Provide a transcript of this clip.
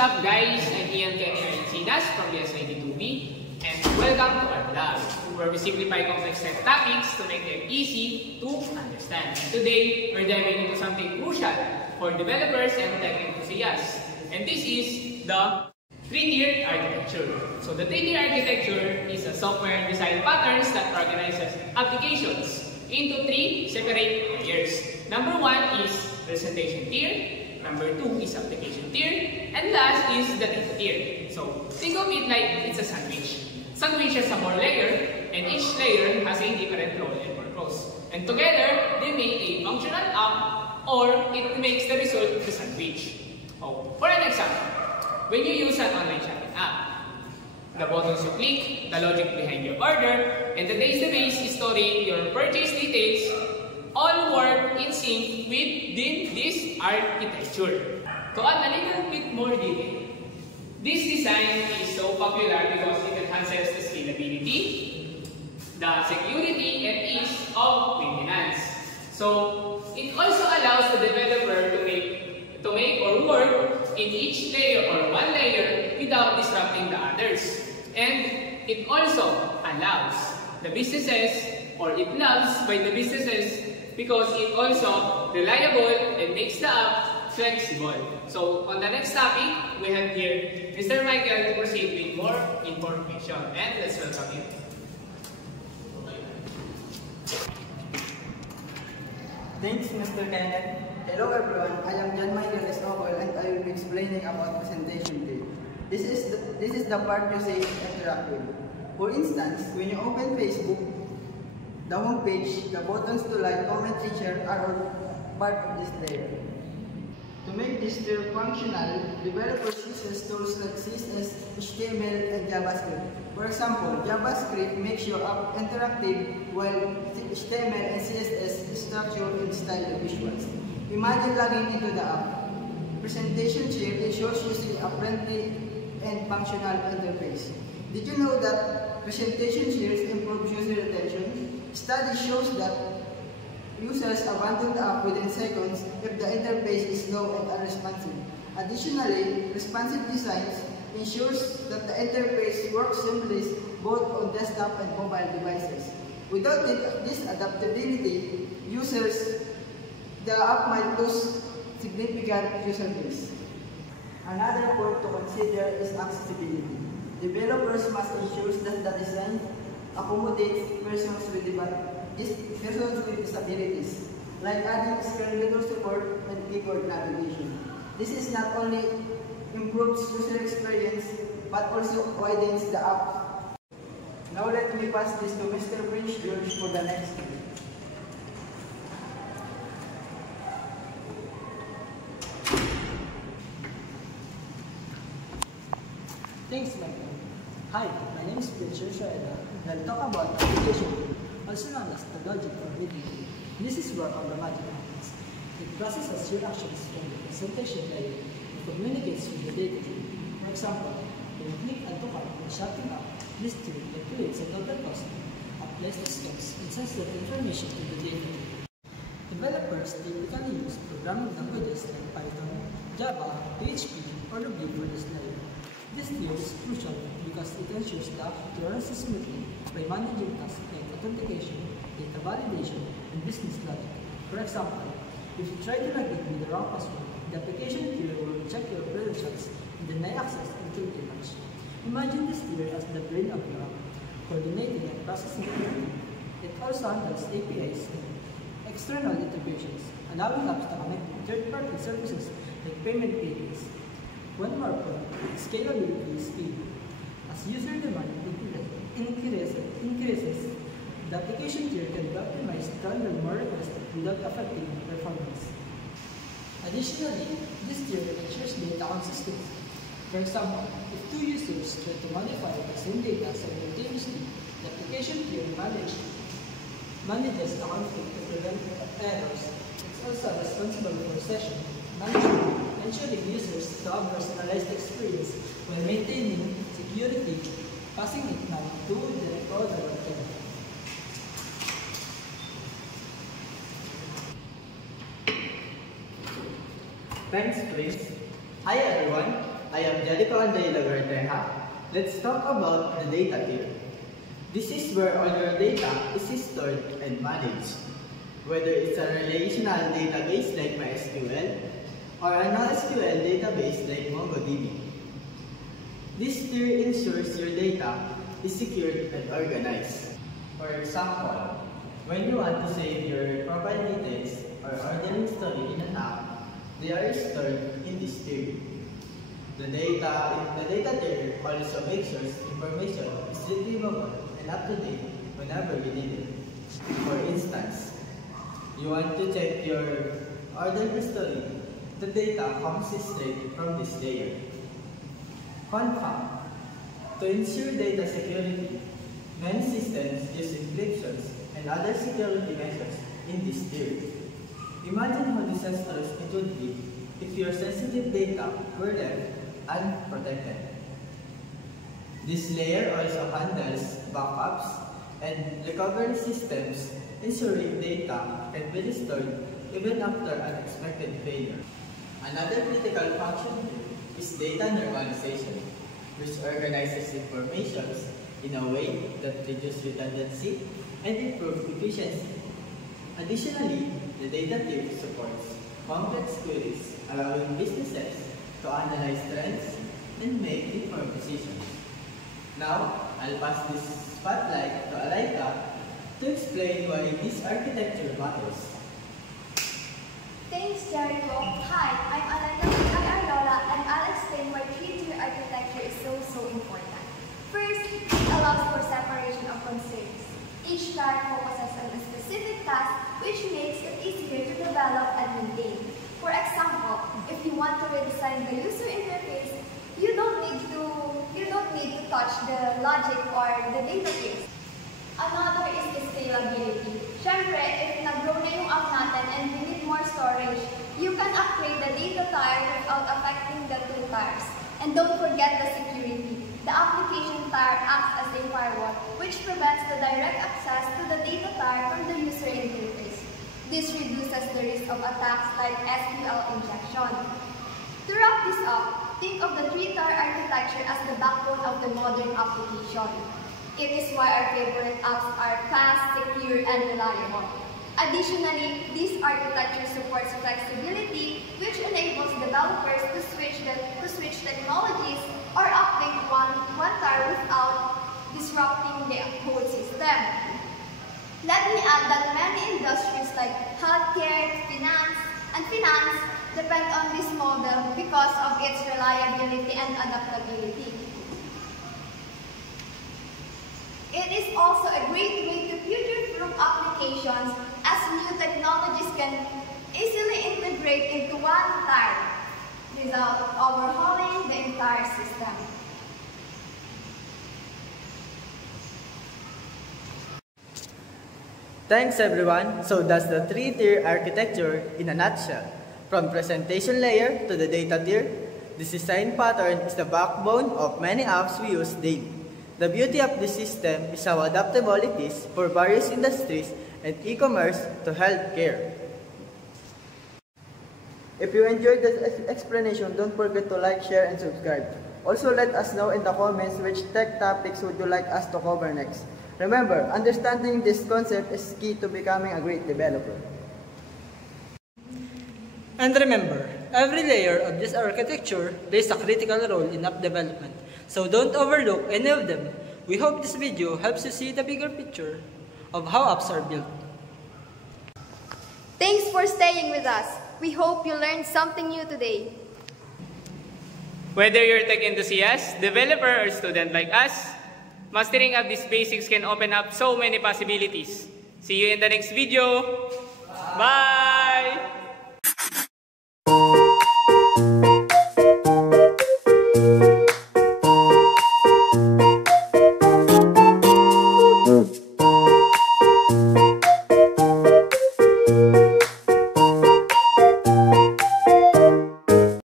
up guys? I'm Ian Kenny Encinas from the S92B and welcome to our lab where we simplify complex set topics to make them easy to understand. And today, we're diving into something crucial for developers and tech enthusiasts. And this is the three-tiered architecture. So the three-tier architecture is a software design patterns that organizes applications into three separate layers. Number one is presentation tier. Number two is application tier, and last is the data tier. So think of it like it's a sandwich. Sandwich has a more layer, and each layer has a different role and purpose. And together, they make a functional app, or it makes the result of the sandwich. Oh, for an example, when you use an online shopping app, the buttons you click, the logic behind your order, and the database is storing your purchase details all work in sync within this architecture. To add a little bit more detail, this design is so popular because it enhances the scalability, the security, and ease of maintenance. So it also allows the developer to make or work in each layer or one layer without disrupting the others. And it also allows the businesses, or it loves by the businesses, because it also reliable and makes the app flexible. So on the next topic, we have here Mr. Michael to proceed with more information. And let's welcome him. Thanks, Mr. Kenneth. Hello everyone, I am John Michael Esnobel and I will be explaining about presentation tier. This is the part you say interact with. For instance, when you open Facebook, the home page, the buttons to like, comment, and share are all part of this layer. To make this tier functional, developers use tools like CSS, HTML, and JavaScript. For example, JavaScript makes your app interactive, while HTML and CSS structure and style the visuals. Imagine logging into the app. Presentation tier ensures using a friendly and functional interface. Did you know that presentation tiers improve user retention? Study shows that users abandon the app within seconds if the interface is slow and unresponsive. Additionally, responsive designs ensures that the interface works seamlessly both on desktop and mobile devices. Without this adaptability, the app might lose significant user base. Another point to consider is accessibility. Developers must ensure that the design accommodates persons with disabilities, like adding screen reader support and keyboard navigation. This is not only improves user experience, but also widens the app. Now let me pass this to Mr. Prince George for the next one. Thanks, Michael. Hi, my name is Prince George. I'll talk about application tier, also known as the logic or reading tier. This is where all the magic happens. It processes your actions from the presentation layer and communicates with the data tier. For example, when you click add to cart in shopping app, this tier calculates the total cost, applies the steps, and sends that information to the data tier. Developers typically use programming languages like Python, Java, PHP, or Ruby for this layer. This tier is crucial because it ensures the app runs smoothly by managing tasks like authentication, data validation, and business logic. For example, if you try to log in with the wrong password, the application tier will check your credentials and deny access until they match. Imagine this tier as the brain of your app, coordinating and processing everything. It also handles APIs and external integrations, allowing apps to connect with third-party services like payment gateways. One more point, scalability is key. As user demand increases, the application tier can be optimized to handle more requests without affecting performance. Additionally, this tier ensures data consistency. For example, if two users try to modify the same data simultaneously, the application tier manages the conflict to prevent errors. It's also responsible for session management, ensuring users to have personalized experience while maintaining security, passing it now to the recorder again. Thanks, Prince. Hi everyone, I am Jericho Andrei Lagarteja. Let's talk about the data tier. This is where all your data is stored and managed. Whether it's a relational database like MySQL or a NoSQL database like MongoDB. This tier ensures your data is secured and organized. For example, when you want to save your profile details or ordering story in an app, they are stored in this tier. The data tier also makes sure information is retrievable and up to date whenever you need it. For instance, you want to check your order history, the data comes straight from this layer. Fun fact, to ensure data security, many systems use encryptions and other security measures in this tier. Imagine how disastrous it would be if your sensitive data were left unprotected. This layer also handles backups and recovery systems, ensuring data can be restored even after unexpected failure. Another critical function here is data normalization, which organizes information in a way that reduces redundancy and improves efficiency. Additionally, the data tier supports complex queries, allowing businesses to analyze trends and make informed decisions. Now, I'll pass this spotlight to Alaika to explain why this architecture matters. Thanks, Jericho. Hi, I'm Alaika Ariola, and I'll explain why three-tier architecture is so important. First, it allows for separation of concerns. Each tier focuses on a specific task, which makes it easier to develop and maintain. For example, if you want to redesign the user interface, you don't need to touch the logic or the database. Another is the scalability. Syempre, if nag-grow na yung app natin and we need more storage, you can upgrade the data tier without affecting the two tiers. And don't forget the security. The application tier acts as a firewall, which prevents the direct access to the data tier from the user interface. This reduces the risk of attacks like SQL injection. To wrap this up, think of the three-tier architecture as the backbone of the modern application. It is why our favorite apps are fast, secure, and reliable. Additionally, this architecture supports flexibility, which enables developers to switch technologies or update one tier without disrupting the whole system. Let me add that many industries like healthcare, finance depend on this model because of its reliability and adaptability. It is also a great way to future-proof applications as new technologies can easily integrate into one tier without overhauling the entire system. Thanks everyone. So that's the three-tier architecture in a nutshell. From presentation layer to the data tier, this design pattern is the backbone of many apps we use daily. The beauty of this system is how adaptable it is for various industries and e-commerce to healthcare. If you enjoyed this explanation, don't forget to like, share, and subscribe. Also, let us know in the comments which tech topics would you like us to cover next. Remember, understanding this concept is key to becoming a great developer. And remember, every layer of this architecture plays a critical role in app development, so don't overlook any of them. We hope this video helps you see the bigger picture of how apps are built. Thanks for staying with us. We hope you learned something new today. Whether you're a tech enthusiast, developer, or student like us, mastering of these basics can open up so many possibilities. See you in the next video. Bye!